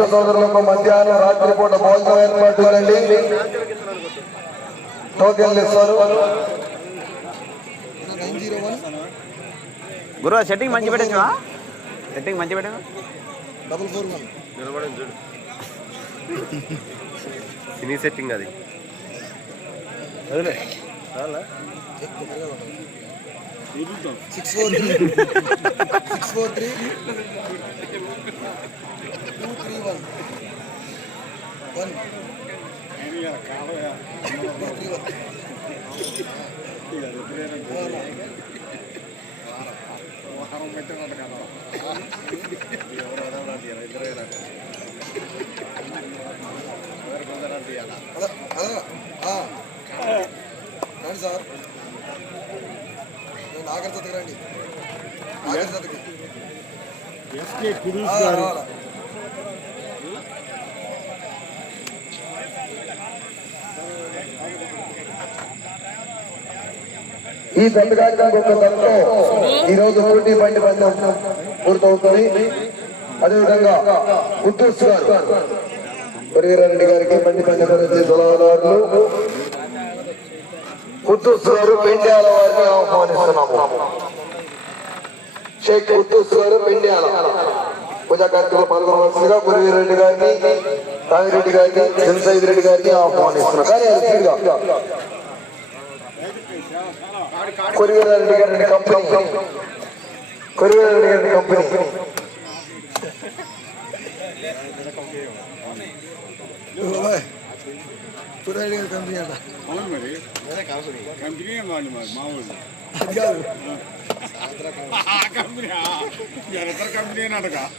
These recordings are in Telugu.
సోదరులకు మధ్యాహ్నం రాత్రిపూట భోజనం ఏర్పాటు చేయండి. టోకెన్లు ఇస్తారు గురు సెట్టింగ్ మంచి పెట్టచ్చు సెట్టింగ్ మంచి పెట్టను డబుల్ ఫోర్ వన్ నిలబడి చూడు సినీ సెట్టింగ్ అది. Six four six four three two three one one three one అలా, అలా, ఆ. రండి సార్ నేను నాగర్ జతకి రండి నాగర్ జతకి ఆ, రావాలా. ఈ జతగాడికి ఒక జతతో ఈ రోజు పోటీ బండి పందెం పూర్తవుతుంది. అదేవిధంగా ఉద్దూస్ గారు. కొరివీరారెడ్డి గారికి బండి పందెం గురించి సలహాదారులు ఉద్దూస్ గారు పెండ్యాల వారిని ఆహ్వానిస్తున్నాము. షేక్ ఉద్దూస్ గారు పెండ్యాల పూజా కార్యక్రమంలో పాల్గొనవలసిందిగా కొరివీరెడ్డి గారిని రామిరెడ్డి గారిని దిల్సైద్ రెడ్డి గారిని ఆహ్వానిస్తున్నాం కానీ అది స్పీడ్గా గారిని కంపెనీ కొరివీరారెడ్డి గారిని కంపెనీ గారి కంపెనీ అంట అవును మరి కంపెనీ మామూలు ఆ కంపెనీ జనతర కంపెనీ అని అడగా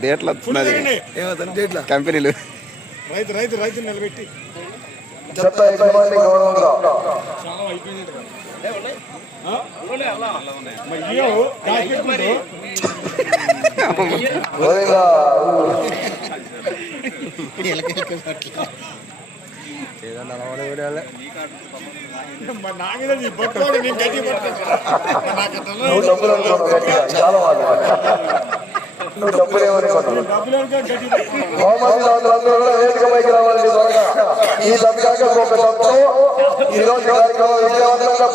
డేట్లు వస్తున్నది ఏమవుతుంది డేట్లా కంపెనీలు రైతు రైతు రైతు నిలబెట్టి చాలా మరి ఇయ్యో, నేను గట్టి పట్టుకుంటా. నాకు చాలా వాళ్ళు నువ్వు డబ్బులు కూడా వేదిక పైకి త్వరగా. ఈ దబ్బాక ఒక డబ్బు ఈ రోజు కార్యక్రమం విజయవంతంగా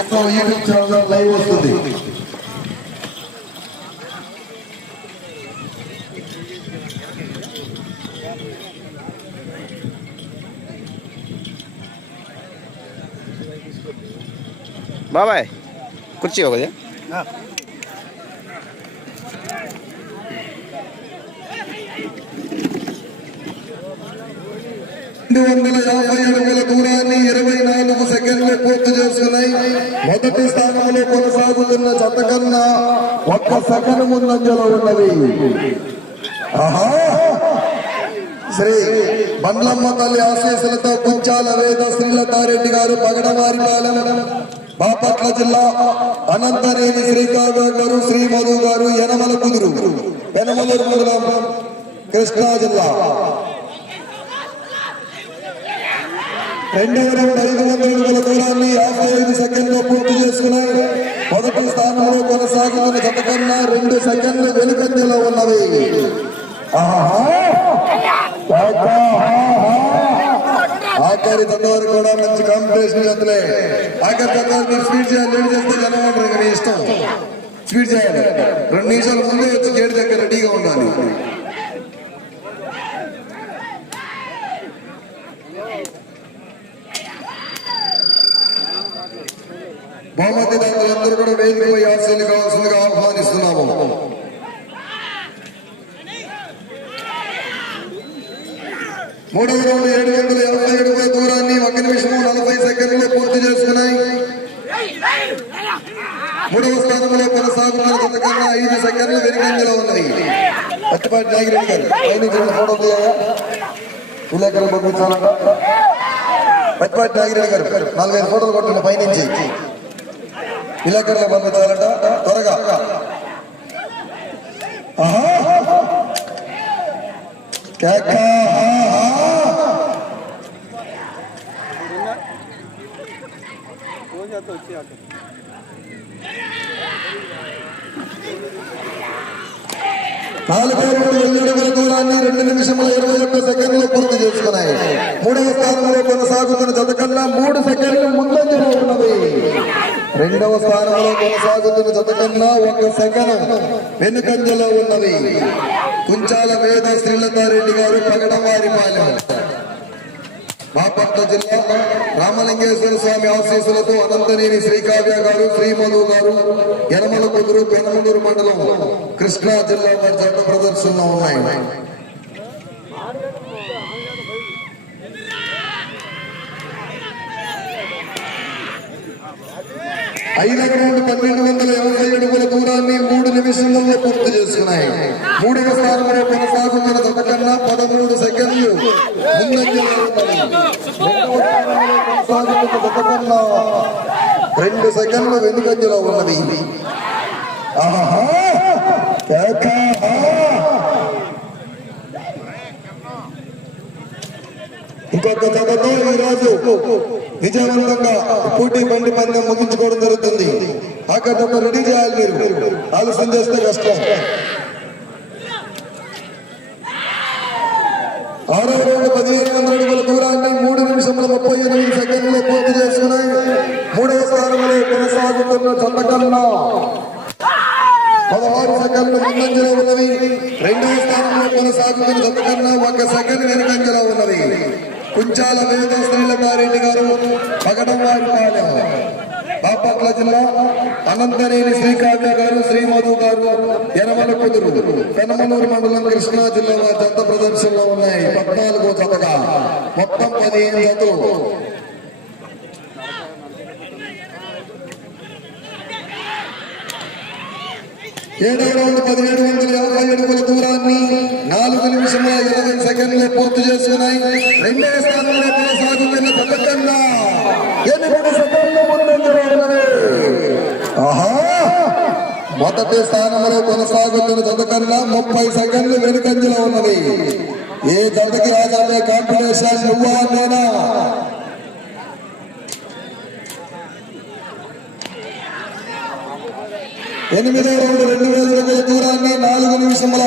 ఎక్కువ యూట్యూబ్ ఛానల్ లైవ్ వస్తుంది. బాబాయ్ కుర్చీ ఒకది రెండు వందల యాభై అడుగుల దూరాన్ని ఇరవై నాలుగు సెకండ్లు పూర్తి చేసుకున్నాయి. మొదటి స్థానంలో కొనసాగుతున్న జత కన్నా ఒక్క సెకండ్ ముందంజలో ఉన్నది. శ్రీ బండ్లమ్మ తల్లి ఆశీస్సులతో కుంచాల వేద శ్రీలతారెడ్డి గారు పగడవారిపాలెం బాపట్ల జిల్లా అనంతనేని శ్రీకాంత్ గారు శ్రీ మధు గారు యనమల కుదురు. యనమల మండలం కృష్ణా జిల్లా. రెండు వేల ఐదు వందల అడుగుల దూరాన్ని యాభై ఐదు సెకండ్లో పూర్తి చేసుకున్నాయి మొదటి స్థానంలో కొనసాగుతున్న గత కన్నా రెండు సెకండ్లు వెనుకంజలో ఉన్నవి. ఆహా! ఆఖరి తండవారు కూడా మంచి కాంపిటీషన్ చేతలే ఆఖరి తండవారు మీరు స్పీడ్ చేయాలి లేట్ చేస్తే జనం అంటారు ఇక మీ ఇష్టం. స్పీడ్ చేయాలి. రెండు నిమిషాల ముందే వచ్చి గేట్ దగ్గర రెడీగా ఉండాలి. బహుమతి దాతలందరూ కూడా వేదిక పోయి కావాల్సిందిగా ఆహ్వానిస్తున్నాము మూడవ రౌండ్ ఏడు వందల యాభై అడుగుల దూరాన్ని ఒక నిమిషము నలభై సెకండ్లు పూర్తి చేసుకున్నాయి. మూడవ స్థానంలో కొనసాగుతున్న గత కన్నా ఐదు సెకండ్లు వెనుకంజలో ఉన్నాయి. పచ్చిపాటి నాగిరెడ్డి గారు పైనుంచి రెండు ఫోటో తీయగా విలేకరులు పంపించాలంట పచ్చిపాటి నాగిరెడ్డి గారు నాలుగైదు ఫోటోలు కొట్టండి పైనుంచి. విలేకరులు పంపించాలంట త్వరగా. ఆహా! కేక, ఆహా. నాలుగో రెండు వెల్లడుగుల దూరాన్ని రెండు నిమిషముల ఇరవై ఒక్క సెకండ్లు పూర్తి చేసుకున్నాయి. మూడవ స్థానంలో కొనసాగుతున్న జత కన్నా మూడు సెకండ్లు ముందంజలో ఉన్నవి. రెండవ స్థానంలో కొనసాగుతున్న జత కన్నా ఒక సెకండ్. వెనుకంజలో ఉన్నవి. కుంచాల వేద శ్రీలతారెడ్డి గారు పగడవారి పాలెం. బాపట్ల జిల్లా రామలింగేశ్వర స్వామి ఆశీస్సులతో అనంతనేని శ్రీకావ్య గారు శ్రీమధు గారు యనమల కుదురు పెనమలూరు మండలం కృష్ణా జిల్లా వారి జట్ల ప్రదర్శనలో ఉన్నాయి. ఐదవ రౌండ్ పన్నెండు వందల యాభై అడుగుల దూరాన్ని మూడు నిమిషంలో పూర్తి చేసుకున్నాయి. మూడవ స్థానంలో కొనసాగుతున్న జత పదమూడు సెకండ్లు. ముందంజలో కొనసాగుతున్న జత రెండు సెకండ్లు వెనుకంజలో ఉన్నది. ఇంకొక జతతో ఈరోజు విజయవంతంగా పోటీ బండి పందెం ముగించుకోవడం జరుగుతుంది. అక్కడ రెడీ చేయాలి మీరు. ఆలస్యం చేస్తే కష్టం. ఆరో రోజు పదిహేను వందల అడుగుల దూరాన్ని మూడు నిమిషముల ముప్పై ఎనిమిది సెకండ్లు పూర్తి చేసుకుని మూడవ స్థానంలో కొనసాగుతున్న జత పదహారు సెకండ్లు ముందంజలో ఉన్నవి. రెండవ స్థానంలో కొనసాగుతున్న జత ఒక సెకండ్ వెనుకంజలో ఉన్నది. కుంచాల వేద శ్రీలతారెడ్డి గారు పగడం వారి పాలెం బాపట్ల జిల్లా అనంతనేని శ్రీకావ్య గారు శ్రీమధు గారు యనమల కుదురు పెనమలూరు మండలం కృష్ణా జిల్లా జంత ప్రదర్శనలో ఉన్నాయి. పద్నాలుగో జతగా. మొత్తం పదిహేను జతలు. ఏడవ రౌండ్ పదిహేడు వందల యాభై అడుగుల దూరాన్ని నాలుగు నిమిషముల ఇరవై సెకండ్లు పూర్తి చేసుకున్నాయి. రెండవ స్థానంలో కొనసాగుతున్న పథకంగా ఎనిమిది సెకండ్లు ముందంజలో ఉన్నవి. మొదటి స్థానంలో కొనసాగుతున్న జత కన్నా ముప్పై సెకండ్లు వెనుకంజలో ఉన్నది. ఏ జతకి రాజాలే కాంపిటీషన్ నువ్వా నేనా? ఎనిమిదో రెండు రెండు వేల రూపాయల దూరాన్ని నాలుగు నిమిషముల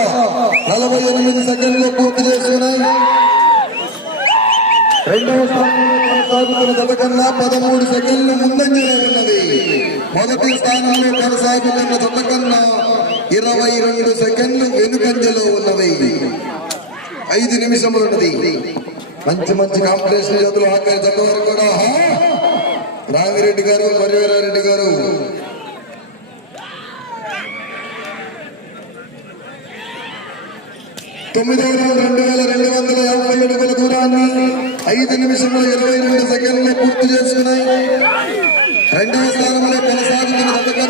నలభై ఎనిమిది సెకండ్లు పూర్తి చేసుకున్నాయి రెండవ స్థానంలో కొనసాగుతున్న జత కన్నా పదమూడు సెకండ్లు ముందంజలో మొదటి స్థానంలో కొనసాగుతున్న జత కన్నా ఇరవై రెండు సెకండ్లు వెనుకంజలో ఉన్నవి ఐదు నిమిషములు ఉన్నది. మంచి మంచి కాంపిటీషన్ జతలు ఆఖరి జత వరకు కూడా. రామిరెడ్డి గారు మర్యారెడ్డి గారు. తొమ్మిది రౌండ్ రెండు వేల రెండు వందల యాభై అడుగుల దూరాన్ని ఐదు నిమిషంలో ఇరవై రెండు సెకండ్లు పూర్తి చేసుకున్నాయి. రెండవ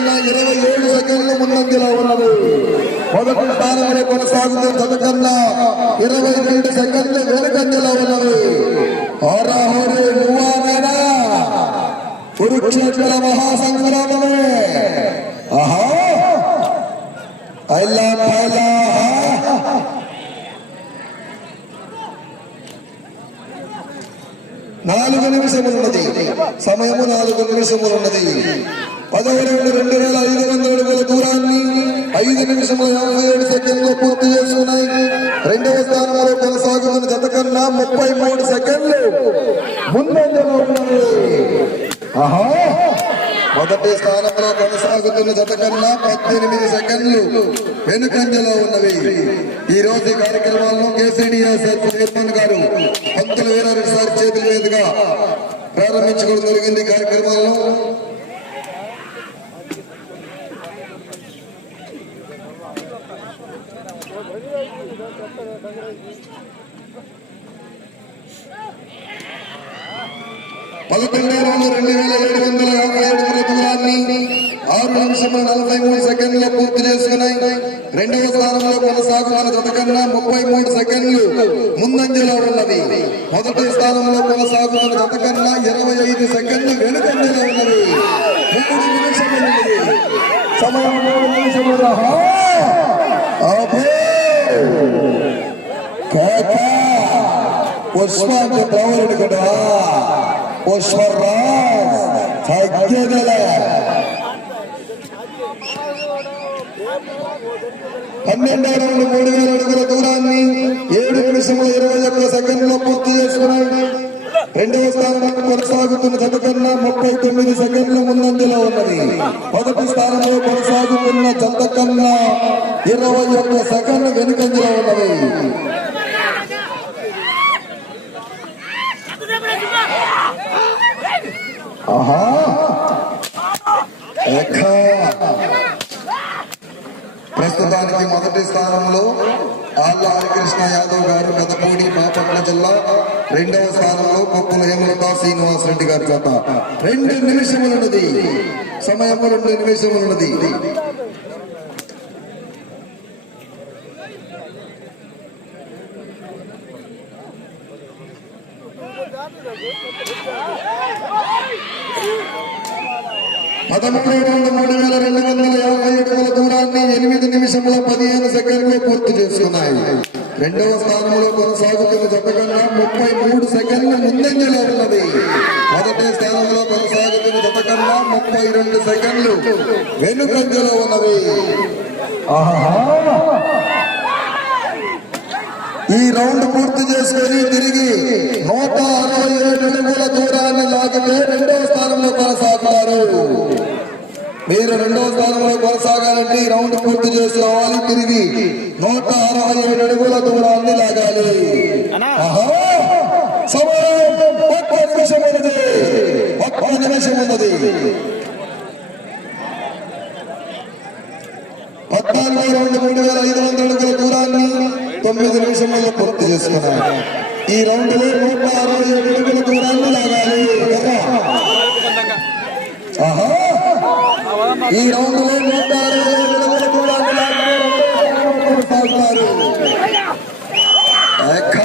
కన్నా ఇరవై ఏడు సెకండ్లు ముందంజలో ఉన్నది. మొదటి స్థానంలో కొనసాగుతూ జత కన్నా ఇరవై రెండు సెకండ్లు వెనుకంజలో ఉన్నది. హోరాహోరీ నువ్వా కురుక్షేత్ర మహాసంగ్రామమే. ఆహా! ఐలా పైలా నాలుగు నిమిషములున్నది. సమయము నాలుగు నిమిషములున్నది. పదవ రెండు రెండు వేల ఐదు వందల అడుగుల దూరాన్ని ఐదు నిమిషముల యాభై ఏడు సెకండ్లు పూర్తి చేసుకున్నాయి రెండవ స్థానంలో కొనసాగుతున్న గత కన్నా ముప్పై మూడు సెకండ్లు ముందంజలో ఆహా మొదటి స్థానంలో కొనసాగుతున్న జత కన్నా పద్దెనిమిది సెకండ్లు వెనుకంజలో ఉన్నవి ఈ రోజు ఈ కార్యక్రమాలను కేసీడీఎస్ చైర్మన్ గారు పంతులు వేరే సార్ చేతుల మీదుగా ప్రారంభించుకోవడం జరిగింది కార్యక్రమాల్లో కార్యక్రమాలను పదకొండు రెండు రెండు వేల ఏడు వందల యాభై అడుగుల దూరాన్ని ఆరు నిమిషముల నలభై మూడు సెకండ్లు పూర్తి చేసుకున్నాయి. రెండవ స్థానంలో కొనసాగుతున్న జత కన్నా ముప్పై మూడు సెకండ్లు ముందంజలో ఉన్నది మొదటి స్థానంలో కొనసాగుతున్న జత కన్నా ఇరవై ఐదు సెకండ్లు వెనుకంజలో ఉన్నది మూడు నిమిషములు సమయం మూడు నిమిషములు. రహా. పౌరుడు కేక! కదా పుష్పరాజ్ తగ్గదల పన్నెండవ రౌండ్ మూడు వేల అడుగుల దూరాన్ని ఏడు నిమిషముల ఇరవై ఒక్క సెకండ్లో పూర్తి చేసుకున్నాడు. రెండవ స్థానంలో కొనసాగుతున్న జత కన్నా ముప్పై తొమ్మిది సెకండ్ల ముందంజలో ఉన్నది మొదటి స్థానంలో కొనసాగుతున్న జత కన్నా ఇరవై ఒక్క సెకండ్ల వెనుకంజలో ఉన్నది ఆహా ఎక్క. ప్రస్తుతానికి మొదటి స్థానంలో ఆళ్ళ హరికృష్ణ యాదవ్ గారు పెదపూడి బాపట్ల జిల్లా రెండవ స్థానంలో కొప్పుల హేమలత శ్రీనివాస్ రెడ్డి గారి చేత. రెండు నిమిషములున్నది. సమయము రెండు నిమిషములున్నది. పదమూడు వందల మూడు వేల రెండు వందల ఎనిమిది నిమిషంలో పదిహేను సెకండ్లు పూర్తి చేసుకున్నాయి. రెండవ స్థానంలో కొనసాగుతున్న జత ముప్పై మూడు సెకండ్లు ముందంజలో ఉన్నది మొదటి స్థానంలో కొనసాగుతున్న జత ముప్పై రెండు సెకండ్లు వెనుకంజలో ఉన్నది. ఈ రౌండ్ పూర్తి చేసుకొని తిరిగి నూట అరవై ఏడు అడుగుల దూరాన్ని లాగితే రెండవ స్థానంలో కొనసాగుతారు. మీరు రెండవ స్థానంలో కొనసాగాలంటే ఈ రౌండ్ పూర్తి చేసుకోవాలి. తిరిగి నూట అరవై ఏడు అడుగుల దూరాన్ని లాగాలి! సమయం ఒక్క నిమిషం ఉన్నది. ఒక్క నిమిషం ఉన్నది. పద్నాలుగు రౌండ్ మూడు వేల ఐదు వందల అడుగుల దూరాన్ని తొమ్మిది నిమిషంలో పూర్తి చేసుకున్నారు ఈ రౌండ్లో నూట అరవై ఏడు అడుగుల దూరాన్ని లాగాలి? ఆహా! ఈ రౌండ్లో నూట అరవై ఏడు అడుగుల దూరాన్ని లాగి కొనసాగుతారు ఎక్క.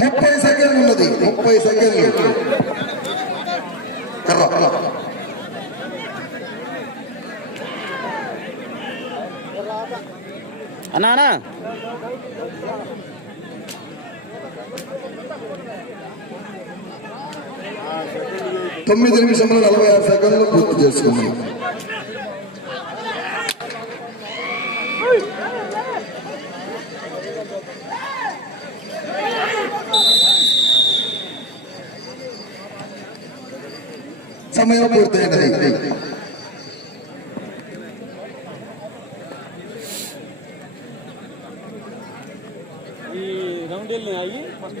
ముప్పై సెకండ్లు ఉన్నది ముప్పై సెకండ్లు కర్ర అన్నా అన్నా తొమ్మిది నిమిషంలో నలభై ఆరు సెకండ్లు పూర్తి చేసుకున్నాం సమయం పూర్తయినది. ఈ రౌండ్ వెళ్ళి అయ్యి? ఫస్ట్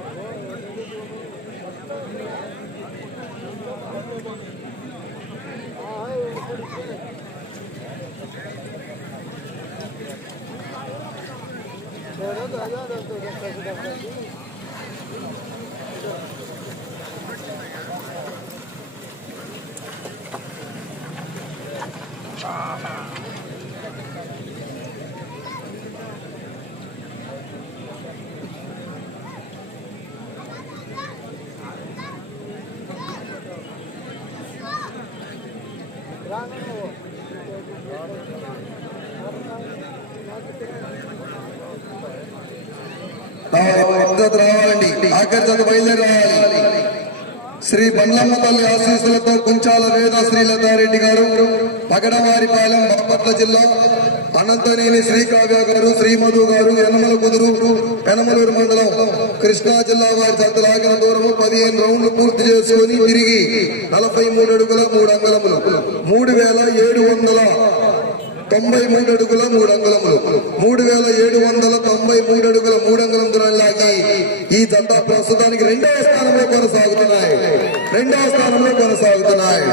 ఆ, అటు రావాలండి. ఆఖరి చదువు బయలుదేరి రావాలి శ్రీ బండ్లమ్మ తల్లి ఆశీస్సులతో కుంచాల వేద శ్రీలతారెడ్డి గారు పగడవారిపాలెం బాపట్ల జిల్లా అనంతనేని శ్రీకావ్య గారు శ్రీమధు గారు యనమల కుదురు పెనమలూరు మండలం కృష్ణా జిల్లా వారి జతలాగిన దూరము పదిహేను రౌండ్లు పూర్తి చేసుకుని తిరిగి నలభై మూడు అడుగుల మూడు అంగళములు. మూడు వేల ఏడు వందల తొంభై మూడు అడుగుల మూడు అంగుళములు. మూడు వేల ఏడు వందల తొంభై మూడు అడుగుల మూడు అంగుళం దూరం లాగి ఈ జత ప్రస్తుతానికి రెండవ స్థానంలో కొనసాగుతున్నాయి. రెండవ స్థానంలో కొనసాగుతున్నాయి.